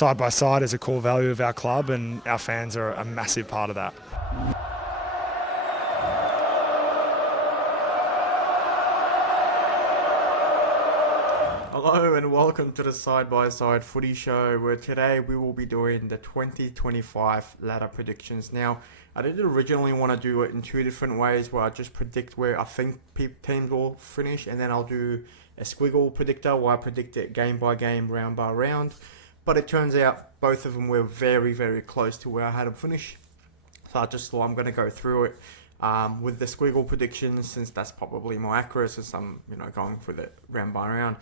side by side is a core value of our club, and our fans are a massive part of that. Hello and welcome to the Side by Side Footy Show, where today we will be doing the 2025 ladder predictions. Now, I did originally want to do it in two different ways, where I just predict where I think teams will finish, and then I'll do a squiggle predictor where I predict it game by game, round by round. But it turns out both of them were very, very close to where I had them finish. So I just thought I'm going to go through it with the squiggle predictions, since that's probably more accurate, since I'm going for the round by round.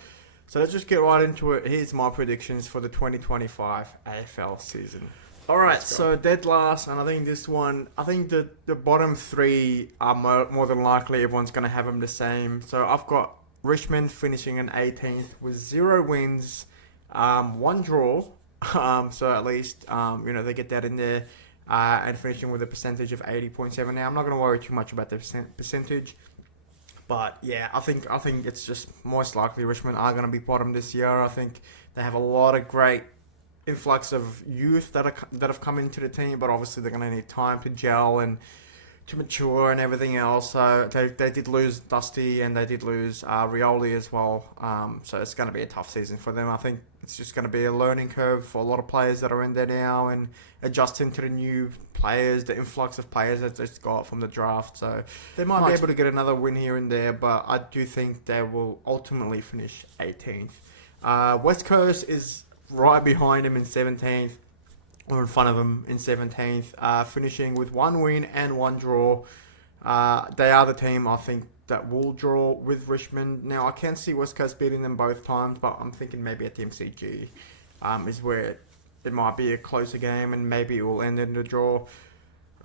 So let's just get right into it. Here's my predictions for the 2025 AFL season. Alright, so dead last, and I think this one, I think the bottom three are more than likely everyone's going to have them the same. So I've got Richmond finishing in 18th with 0 wins, 1 draw. So at least, they get that in there, and finishing with a percentage of 80.7. Now, I'm not going to worry too much about the percentage. But yeah, I think it's just most likely Richmond are going to be bottom this year. I think they have a lot of great influx of youth that have come into the team, but obviously they're going to need time to gel and to mature and everything else. So they did lose Dusty, and they did lose Rioli as well. So it's going to be a tough season for them. I think it's just going to be a learning curve for a lot of players that are in there now, and adjusting to the new players, the influx of players that they've got from the draft. So they might be able to get another win here and there, but I do think they will ultimately finish 18th. West Coast is right behind him in 17th, or in front of him in 17th, finishing with 1 win and 1 draw. They are the team, I think, that will draw with Richmond. Now, I can see West Coast beating them both times, but I'm thinking maybe at the MCG is where it might be a closer game, and maybe it will end in a draw.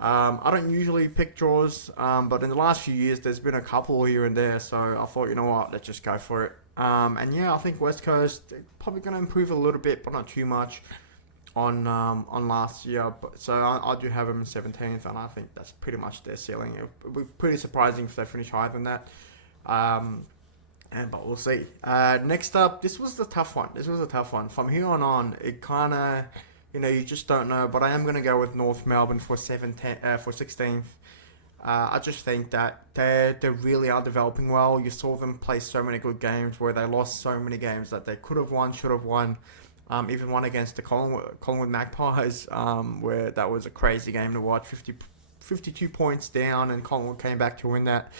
I don't usually pick draws, but in the last few years, there's been a couple here and there, so I thought, you know what, let's just go for it. And yeah, I think West Coast probably going to improve a little bit, but not too much on last year. But so I do have them in 17th, and I think that's pretty much their ceiling. It would be pretty surprising if they finish higher than that. But we'll see. Next up, this was a tough one. From here on, it kind of, you just don't know. But I am going to go with North Melbourne for 16th. I just think that they really are developing well. You saw them play so many good games where they lost so many games that they could have won, should have won. Even one against the Collingwood Magpies, where that was a crazy game to watch. 52 points down, and Collingwood came back to win that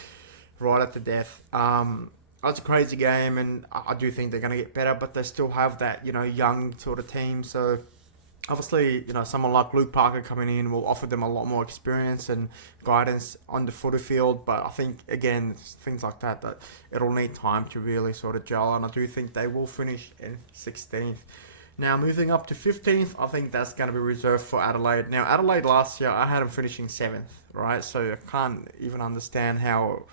right at the death. That's a crazy game, and I do think they're going to get better, but they still have that, young sort of team. So obviously, someone like Luke Parker coming in will offer them a lot more experience and guidance on the footy field. But I think, again, things like that it'll need time to really sort of gel, and I do think they will finish in 16th. Now, moving up to 15th, I think that's going to be reserved for Adelaide. Now, Adelaide last year, I had them finishing 7th, right? So I can't even understand how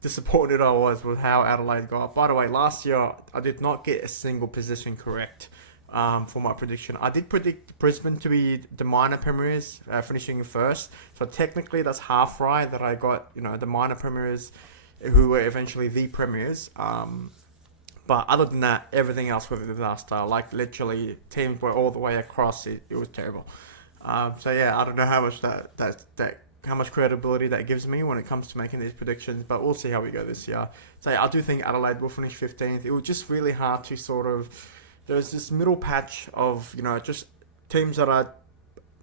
disappointed I was with how Adelaide got. By the way, last year, I did not get a single position correct for my prediction. I did predict Brisbane to be the minor premiers, finishing in first. So technically, that's half right, that I got, the minor premiers who were eventually the premiers. But other than that, everything else was a disaster. Like, literally, teams were all the way across. It was terrible. So yeah, I don't know how much how much credibility that gives me when it comes to making these predictions, but we'll see how we go this year. So yeah, I do think Adelaide will finish 15th. It was just really hard to sort of, there's this middle patch of, just teams that are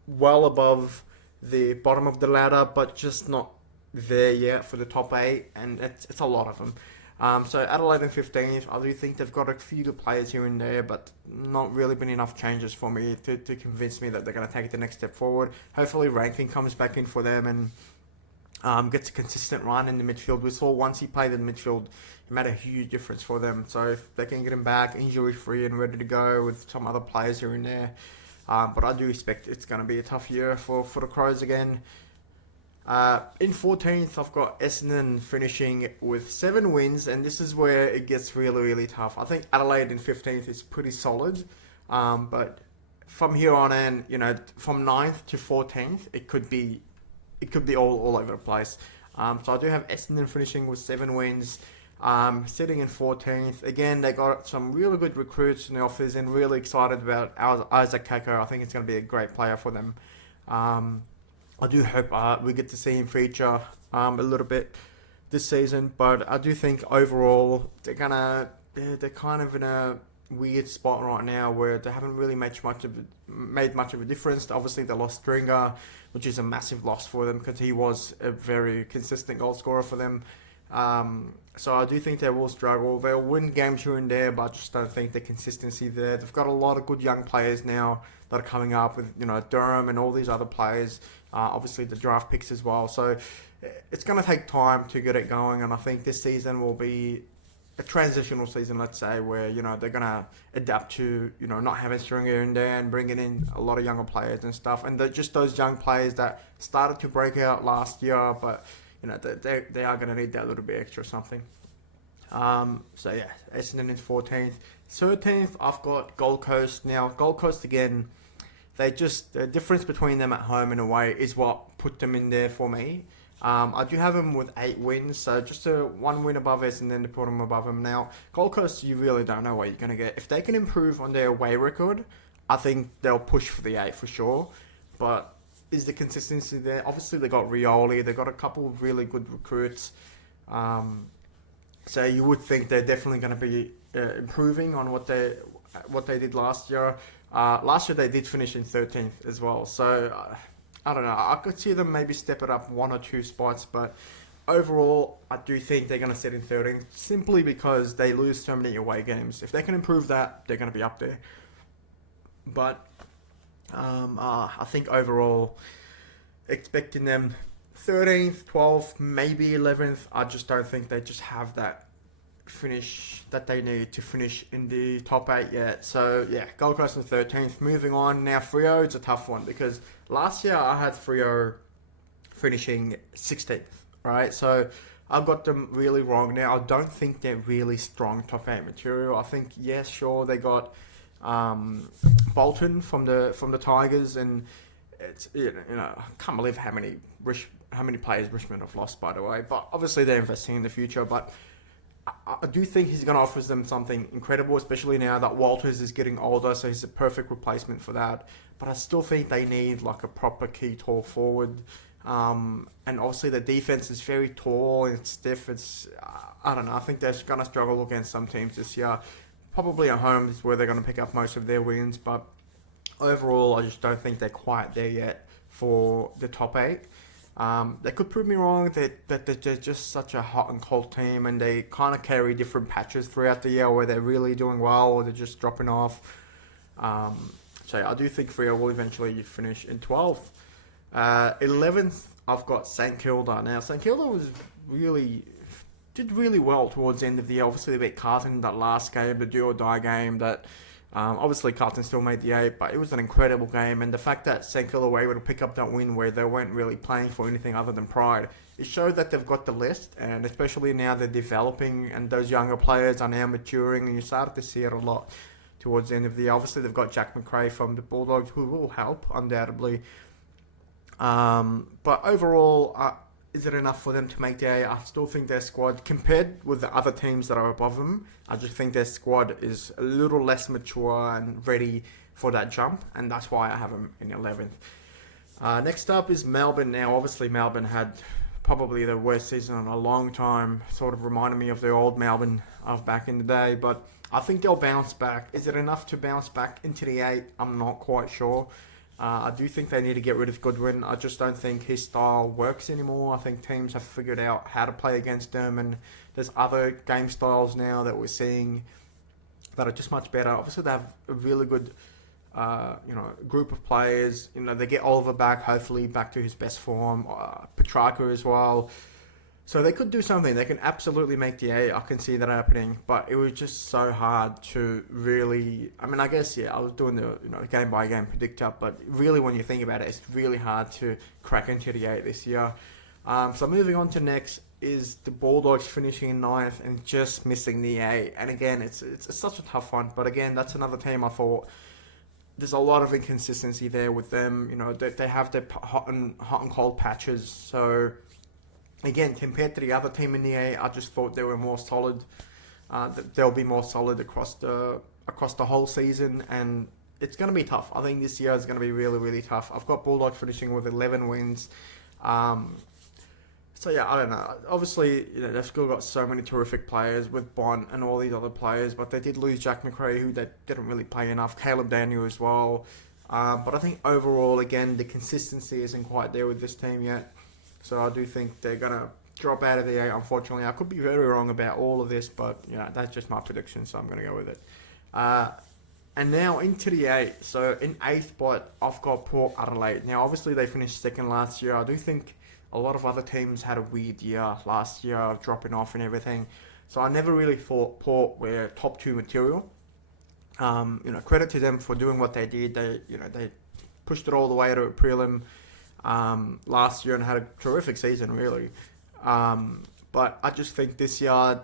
well above the bottom of the ladder, but just not there yet for the top 8, and it's a lot of them. So Adelaide in 15th, I do think they've got a few good players here and there, but not really been enough changes for me to convince me that they're going to take the next step forward. Hopefully Rankin comes back in for them and gets a consistent run in the midfield. We saw once he played in the midfield, it made a huge difference for them. So if they can get him back injury-free and ready to go with some other players here and there. But I do expect it's going to be a tough year for the Crows again. In 14th, I've got Essendon finishing with 7 wins, and this is where it gets really, really tough. I think Adelaide in 15th is pretty solid, but from here on in, from 9th to 14th, it could be all over the place. So I do have Essendon finishing with 7 wins. Sitting in 14th. Again, they got some really good recruits in the offers and really excited about Isaac Kako. I think it's going to be a great player for them. I do hope we get to see him feature a little bit this season, but I do think overall they're kind of in a weird spot right now where they haven't really made much of a difference. Obviously, they lost Stringer, which is a massive loss for them because he was a very consistent goal scorer for them. So I do think they will struggle. They'll win games here and there, but I just don't think the consistency there. They've got a lot of good young players now that are coming up with, Durham and all these other players. Obviously the draft picks as well. So it's going to take time to get it going, and I think this season will be a transitional season, let's say, where they're going to adapt to not having Stringer in there and bringing in a lot of younger players and stuff. And they're just those young players that started to break out last year, but they are going to need that little bit extra something. So yeah, Essendon is 14th. 13th, I've got Gold Coast. Now, Gold Coast again, the difference between them at home and away is what put them in there for me. I do have them with 8 wins, so just one win above Essendon to put them above them. Now, Gold Coast, you really don't know what you're going to get. If they can improve on their away record, I think they'll push for the 8 for sure. But is the consistency there? Obviously, they got Rioli. They got a couple of really good recruits. So you would think they're definitely going to be improving on what they did last year. Last year they did finish in 13th as well. So I don't know. I could see them maybe step it up 1 or 2 spots, but overall I do think they're going to sit in 13th simply because they lose so many away games. If they can improve that, they're going to be up there. But I think overall, expecting them 13th, 12th, maybe 11th. I just don't think they just have that finish that they need to finish in the top 8 yet. So yeah, Gold Coast in 13th. Moving on now, Freo, it's a tough one because last year I had Freo finishing 16th, right? So I've got them really wrong now. I don't think they're really strong top 8 material. I think, yes, sure, they got Bolton from the Tigers, and it's I can't believe how many players Richmond have lost, by the way. But obviously they're investing in the future. But I do think he's going to offer them something incredible, especially now that Walters is getting older, so he's a perfect replacement for that. But I still think they need like a proper key tall forward. And obviously the defense is very tall and stiff. I don't know. I think they're going to struggle against some teams this year. Probably at home is where they're going to pick up most of their wins. But overall, I just don't think they're quite there yet for the top 8. They could prove me wrong that they're just such a hot and cold team, and they kind of carry different patches throughout the year where they're really doing well or they're just dropping off. So I do think Freo will eventually finish in 12th. 11th, I've got St Kilda. Now, St Kilda did really well towards the end of the year. Obviously, they beat Carlton in that last game, the do or die game that obviously Carlton still made the 8, but it was an incredible game. And the fact that St Kilda were able to pick up that win where they weren't really playing for anything other than pride, it showed that they've got the list, and especially now they're developing and those younger players are now maturing, and you started to see it a lot towards the end of the year. Obviously, they've got Jack McRae from the Bulldogs, who will help, undoubtedly. But overall, is it enough for them to make the 8? I still think their squad, compared with the other teams that are above them, I just think their squad is a little less mature and ready for that jump, and that's why I have them in 11th. Next up is Melbourne. Now, obviously, Melbourne had probably the worst season in a long time, sort of reminded me of the old Melbourne of back in the day, but I think they'll bounce back. Is it enough to bounce back into the 8? I'm not quite sure. I do think they need to get rid of Goodwin. I just don't think his style works anymore. I think teams have figured out how to play against him, and there's other game styles now that we're seeing that are just much better. Obviously, they have a really good, group of players. They get Oliver back, hopefully back to his best form. Petrarca as well. So they could do something. They can absolutely make the 8. I can see that happening. But it was just so hard to really... I mean, I guess, yeah, I was doing the game-by-game predictor. But really, when you think about it, it's really hard to crack into the 8 this year. So moving on to next is the Bulldogs finishing in 9th and just missing the 8. And again, it's such a tough one. But again, that's another team I thought... There's a lot of inconsistency there with them. They have their hot and cold patches. So... again, compared to the other team in the A, I just thought they were more solid. They'll be more solid across the whole season, and it's going to be tough. I think this year is going to be really, really tough. I've got Bulldogs finishing with 11 wins. So yeah, I don't know. Obviously, they've still got so many terrific players with Bont and all these other players, but they did lose Jack McRae, who they didn't really play enough. Caleb Daniel as well. But I think overall, again, the consistency isn't quite there with this team yet. So I do think they're going to drop out of the A, unfortunately. I could be very wrong about all of this, but that's just my prediction, so I'm going to go with it. And now into the 8. So in 8th spot, I've got Port Adelaide. Now, obviously, they finished second last year. I do think a lot of other teams had a weird year last year, dropping off and everything. So I never really thought Port were top 2 material. Credit to them for doing what they did. They pushed it all the way to a prelim last year and had a terrific season, really. But I just think this year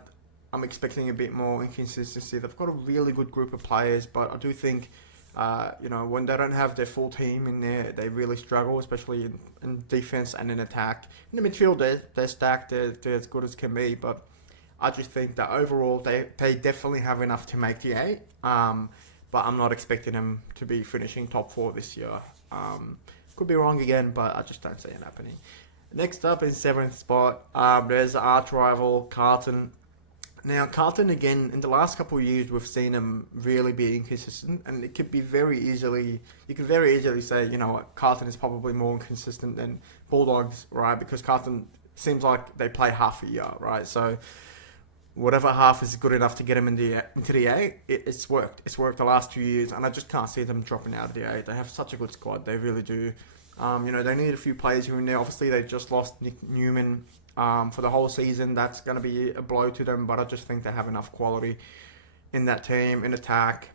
I'm expecting a bit more inconsistency. They've got a really good group of players, but I do think when they don't have their full team in there, they really struggle, especially in defense and in attack. In the midfield, they're stacked. They're as good as can be, but I just think that overall they definitely have enough to make the 8. But I'm not expecting them to be finishing top 4 this year. Could be wrong again, but I just don't see it happening. Next up in 7th spot, there's the arch rival Carlton. Now, Carlton, again, in the last couple of years, we've seen them really be inconsistent, and it could be you could very easily say, Carlton is probably more inconsistent than Bulldogs, right? Because Carlton seems like they play half a year, right? So whatever half is good enough to get them into the A, it's worked. It's worked the last 2 years, and I just can't see them dropping out of the A. They have such a good squad. They really do. They need a few players here and there. Obviously, they just lost Nick Newman for the whole season. That's going to be a blow to them, but I just think they have enough quality in that team, in attack,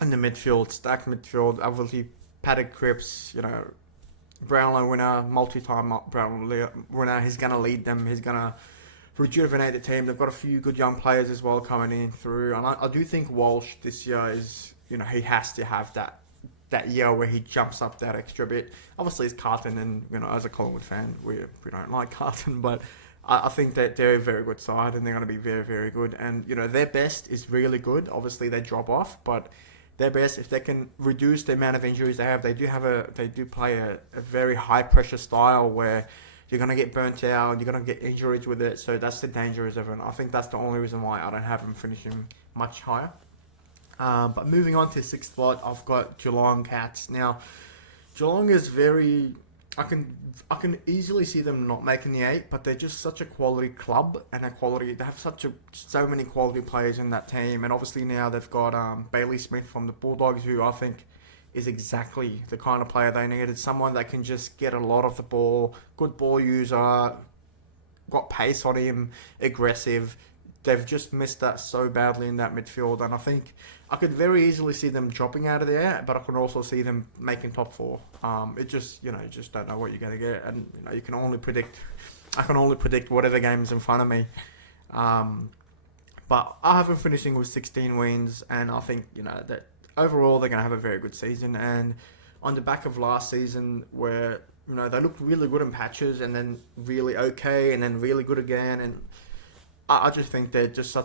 in the midfield, stacked midfield. Obviously, Paddock Cripps, Brownlow winner, multi-time Brownlow winner. He's going to lead them. He's going to rejuvenate the team. They've got a few good young players as well coming in through. And I do think Walsh this year is, he has to have that year where he jumps up that extra bit. Obviously, it's Carlton, and as a Collingwood fan, we don't like Carlton, but I think that they're a very good side, and they're going to be very, very good. And their best is really good. Obviously, they drop off, but their best, if they can reduce the amount of injuries they have, they do play a very high pressure style where you're going to get burnt out, you're going to get injuries with it. So that's the danger of it. And I think that's the only reason why I don't have them finishing much higher. But moving on to 6th spot, I've got Geelong Cats. Now, Geelong is very... I can easily see them not making the 8, but they're just such a quality club and they have so many quality players in that team. And obviously now they've got Bailey Smith from the Bulldogs, who I think is exactly the kind of player they needed. Someone that can just get a lot of the ball, good ball user, got pace on him, aggressive. They've just missed that so badly in that midfield, and I think I could very easily see them dropping out of there, but I can also see them making top 4. You just don't know what you're going to get, and you can only predict. I can only predict whatever game's in front of me. But I have them finishing with 16 wins, and I think that overall they're going to have a very good season. And on the back of last season, where they looked really good in patches, and then really okay, and then really good again, and I just think they're just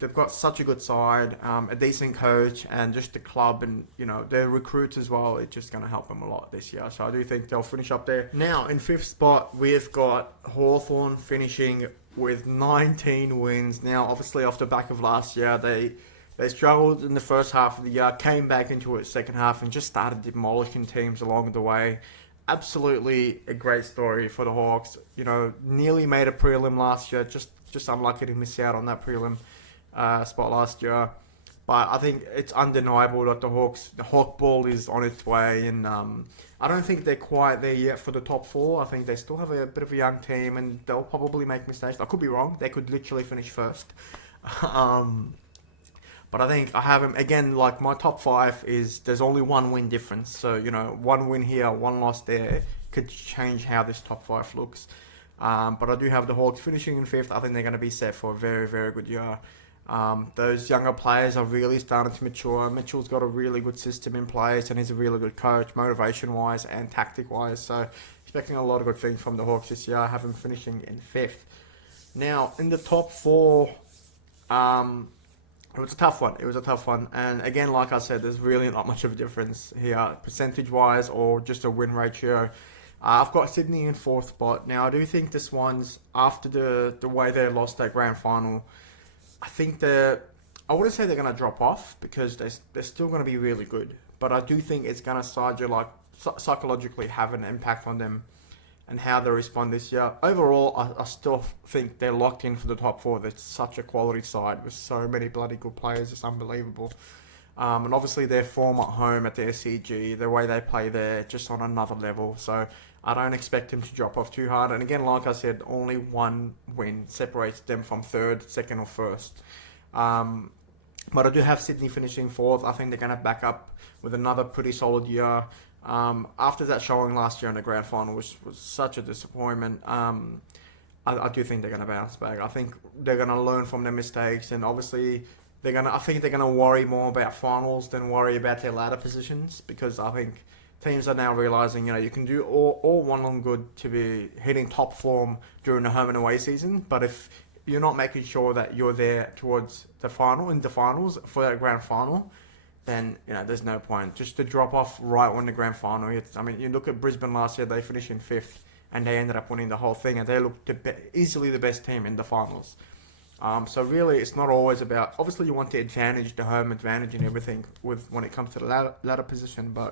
they've got such a good side, a decent coach, and just the club, and their recruits as well. It's just going to help them a lot this year. So I do think they'll finish up there. Now in 5th spot, we've got Hawthorn finishing with 19 wins. Now, obviously, off the back of last year, they struggled in the first half of the year, came back into it second half, and just started demolishing teams along the way. Absolutely a great story for the Hawks. Nearly made a prelim last year, just unlucky to miss out on that prelim spot last year. But I think it's undeniable that the Hawk ball is on its way, and I don't think they're quite there yet for the top 4. I think they still have a bit of a young team, and they'll probably make mistakes. I could be wrong. They could literally finish first. But I think I have them, again, like my top 5 is, there's only one win difference. So, one win here, one loss there could change how this top 5 looks. But I do have the Hawks finishing in 5th. I think they're going to be set for a very, very good year. Those younger players are really starting to mature. Mitchell's got a really good system in place, and he's a really good coach, motivation-wise and tactic-wise. So expecting a lot of good things from the Hawks this year. I have them finishing in 5th. Now, in the top 4, it was a tough one. It was a tough one. And again, like I said, there's really not much of a difference here, percentage-wise or just a win ratio. I've got Sydney in 4th spot. Now, I do think this one's, after the way they lost that grand final, I think I wouldn't say they're going to drop off because they're still going to be really good. But I do think it's going to psychologically have an impact on them and how they respond this year. Overall, I still think they're locked in for the top 4. They're such a quality side with so many bloody good players. It's unbelievable. And obviously their form at home at the SCG, the way they play there, just on another level. So I don't expect them to drop off too hard. And again, like I said, only one win separates them from 3rd, 2nd or 1st. But I do have Sydney finishing 4th. I think they're going to back up with another pretty solid year. After that showing last year in the grand final, which was such a disappointment, I do think they're going to bounce back. I think they're going to learn from their mistakes, and obviously I think they're going to worry more about finals than worry about their ladder positions, because I think teams are now realising, you can do all well and good to be hitting top form during the home and away season, but if you're not making sure that you're there towards the finals for that grand final, then there's no point. Just to drop off right when the grand final hits. I mean, you look at Brisbane last year; they finished in 5th, and they ended up winning the whole thing, and they looked easily the best team in the finals. So really, it's not always about. Obviously, you want the home advantage, and everything when it comes to the ladder position. But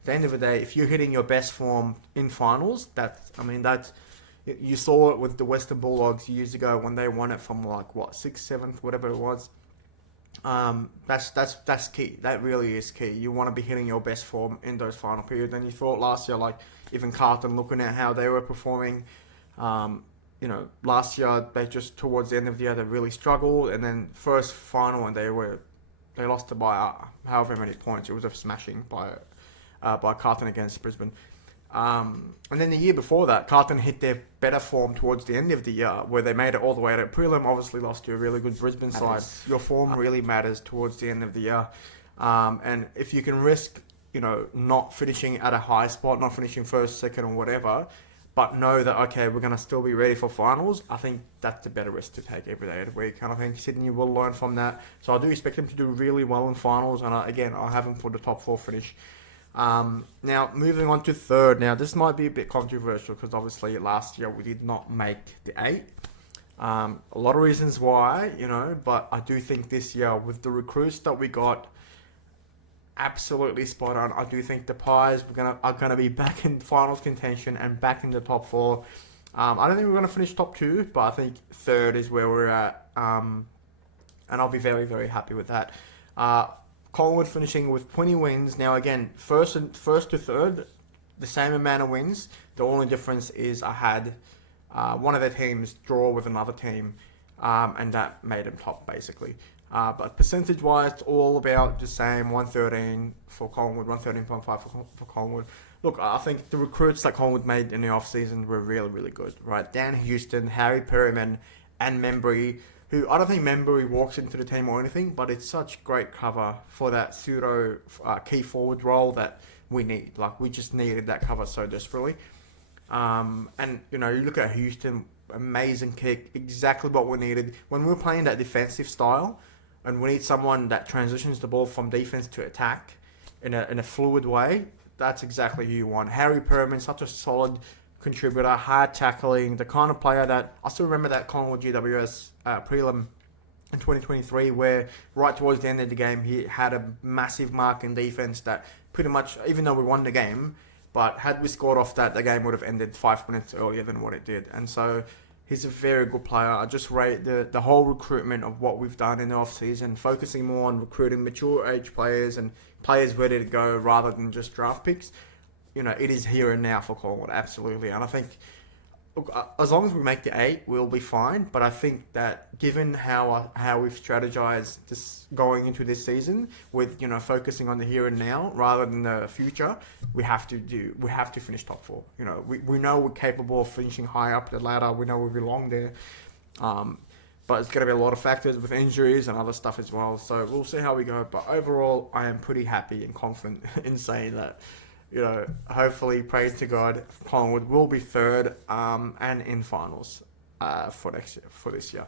at the end of the day, if you're hitting your best form in finals, you saw it with the Western Bulldogs years ago when they won it from 6th, 7th, whatever it was. That's key. That really is key. You want to be hitting your best form in those final periods. And you thought last year, even Carlton, looking at how they were performing, last year they just towards the end of the year they really struggled, and then first final and they lost it by however many points. It was a smashing by Carlton against Brisbane. And then the year before that, Carlton hit their better form towards the end of the year, where they made it all the way to prelim. Obviously lost to a really good Brisbane side. Your form really matters towards the end of the year. And if you can risk, not finishing at a high spot, not finishing 1st, 2nd or whatever, but know that, okay, we're going to still be ready for finals, I think that's a better risk to take every day of the week. And I think Sydney will learn from that. So I do expect them to do really well in finals. And I have them for the top 4 finish. Now, moving on to 3rd. Now, this might be a bit controversial because obviously last year we did not make the 8. A lot of reasons why, but I do think this year with the recruits that we got, absolutely spot on. I do think the Pies are gonna be back in finals contention and back in the top 4. I don't think we're gonna finish top 2, but I think 3rd is where we're at, and I'll be very, very happy with that. Collingwood finishing with 20 wins. Now again, first to 3rd, the same amount of wins. The only difference is I had one of their teams draw with another team, and that made them top basically. But percentage-wise, it's all about the same. 113 for Collingwood, 113.5 for Collingwood. Look, I think the recruits that Collingwood made in the off-season were really, really good, right? Dan Houston, Harry Perryman, and Membry, who I don't think Membry walks into the team or anything, but it's such great cover for that pseudo key forward role that we need. We just needed that cover so desperately. And, you look at Houston, amazing kick, exactly what we needed. When we were playing that defensive style, and we need someone that transitions the ball from defense to attack in a fluid way, that's exactly who you want. Harry Perriman, such a solid contributor, hard tackling, the kind of player that I still remember that Collingwood GWS prelim in 2023, where right towards the end of the game he had a massive mark in defense that pretty much, even though we won the game, but had we scored off that, the game would have ended 5 minutes earlier than what it did. And so he's a very good player. I just rate the whole recruitment of what we've done in the off-season, focusing more on recruiting mature age players and players ready to go rather than just draft picks. It is here and now for Collingwood, absolutely. And I think, look, as long as we make the 8, we'll be fine. But I think that given how we've strategized this going into this season, with focusing on the here and now rather than the future, we have to finish top 4. We know we're capable of finishing high up the ladder. We know we belong there. but it's going to be a lot of factors with injuries and other stuff as well. So we'll see how we go. But overall, I am pretty happy and confident in saying that, hopefully, praise to God, Collingwood will be third and in finals for this year.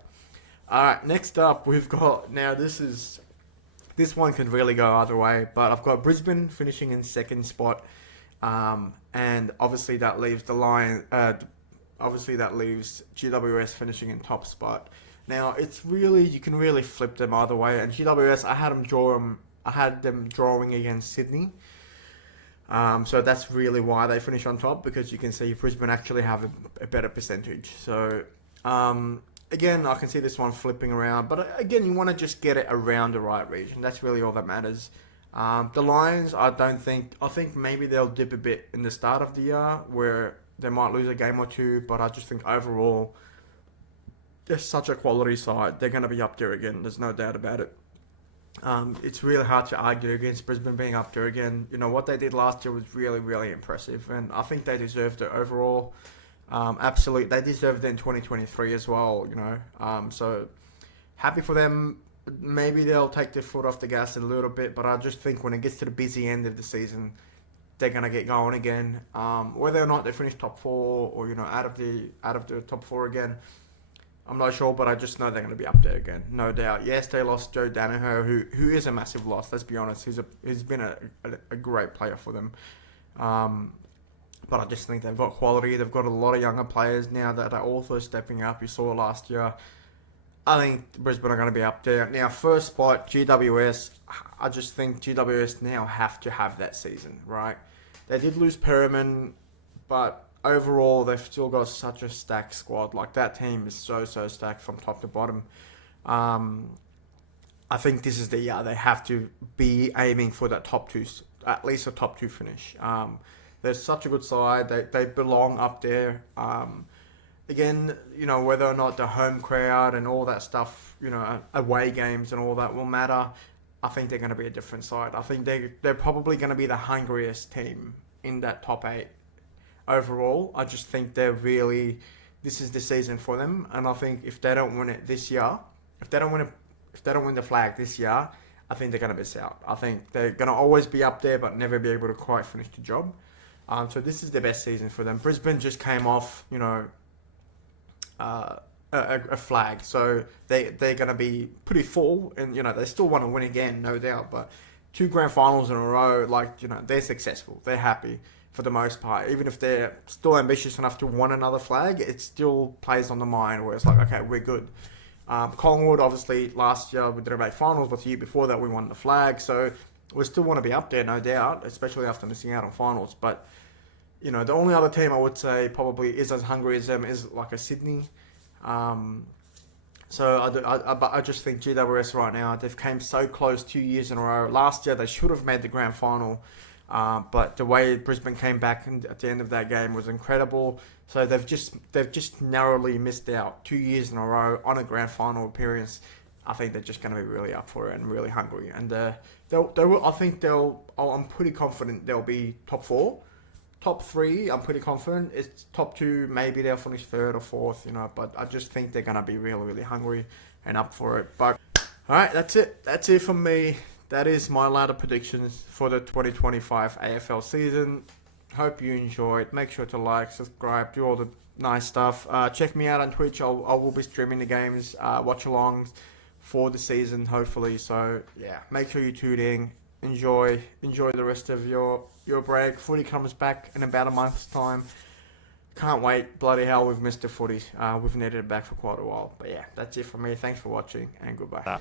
All right, next up, we've got, now this one can really go either way, but I've got Brisbane finishing in second spot, and obviously that leaves GWS finishing in top spot. Now you can really flip them either way, and GWS, I had them drawing against Sydney. So that's really why they finish on top, because you can see Brisbane actually have a better percentage. So, again, I can see this one flipping around, but again, you want to just get it around the right region. That's really all that matters. The Lions, I think maybe they'll dip a bit in the start of the year where they might lose a game or two, but I just think overall, they're such a quality side. They're going to be up there again. There's no doubt about it. It's really hard to argue against Brisbane being up there again. What they did last year was really, really impressive, and I think they deserved it overall. Absolutely, they deserved it in 2023 as well. So happy for them. Maybe they'll take their foot off the gas a little bit, but I just think when it gets to the busy end of the season, they're gonna get going again. Whether or not they finish top 4 or out of the top 4 again, I'm not sure, but I just know they're going to be up there again, no doubt. Yes, they lost Joe Danaher, who is a massive loss. Let's be honest, he's been a great player for them. But I just think they've got quality. They've got a lot of younger players now that are also stepping up. You saw last year. I think Brisbane are going to be up there. Now, first spot, GWS. I just think GWS now have to have that season, right? They did lose Perriman, but overall, they've still got such a stacked squad. Like, that team is so stacked from top to bottom. I think this is the year they have to be aiming for that top 2, at least a top 2 finish. They're such a good side. They belong up there. Again, whether or not the home crowd and all that stuff, away games and all that will matter, I think they're going to be a different side. I think they're probably going to be the hungriest team in that top 8. Overall, I just think this is the season for them, and I think if they don't win it this year, if they don't win the flag this year, I think they're going to miss out. I think they're going to always be up there, but never be able to quite finish the job. So this is the best season for them. Brisbane just came off, a flag, so they're going to be pretty full, and they still want to win again, no doubt. But 2 grand finals in a row, they're successful. They're happy. For the most part, even if they're still ambitious enough to want another flag, it still plays on the mind where it's like, okay, we're good. Collingwood, obviously, last year we didn't make finals, but the year before that we won the flag, so we still want to be up there, no doubt, especially after missing out on finals. But, the only other team I would say probably is as hungry as them is like a Sydney. So I just think GWS right now, they've came so close 2 years in a row. Last year they should have made the grand final. But the way Brisbane came back at the end of that game was incredible. So they've just narrowly missed out 2 years in a row on a grand final appearance. I think they're just going to be really up for it and really hungry. And I'm pretty confident they'll be top 4, top 3. I'm pretty confident. It's top 2. Maybe they'll finish 3rd or 4th. But I just think they're going to be really, really hungry and up for it. But all right, that's it. That's it from me. That is my ladder predictions for the 2025 AFL season. Hope you enjoyed. Make sure to like, subscribe, do all the nice stuff. Check me out on Twitch. I will be streaming the games, watch-alongs for the season, hopefully. So, yeah, make sure you tune in. Enjoy the rest of your break. Footy comes back in about a month's time. Can't wait. Bloody hell, we've missed the footy. We've needed it back for quite a while. But, yeah, that's it from me. Thanks for watching, and goodbye.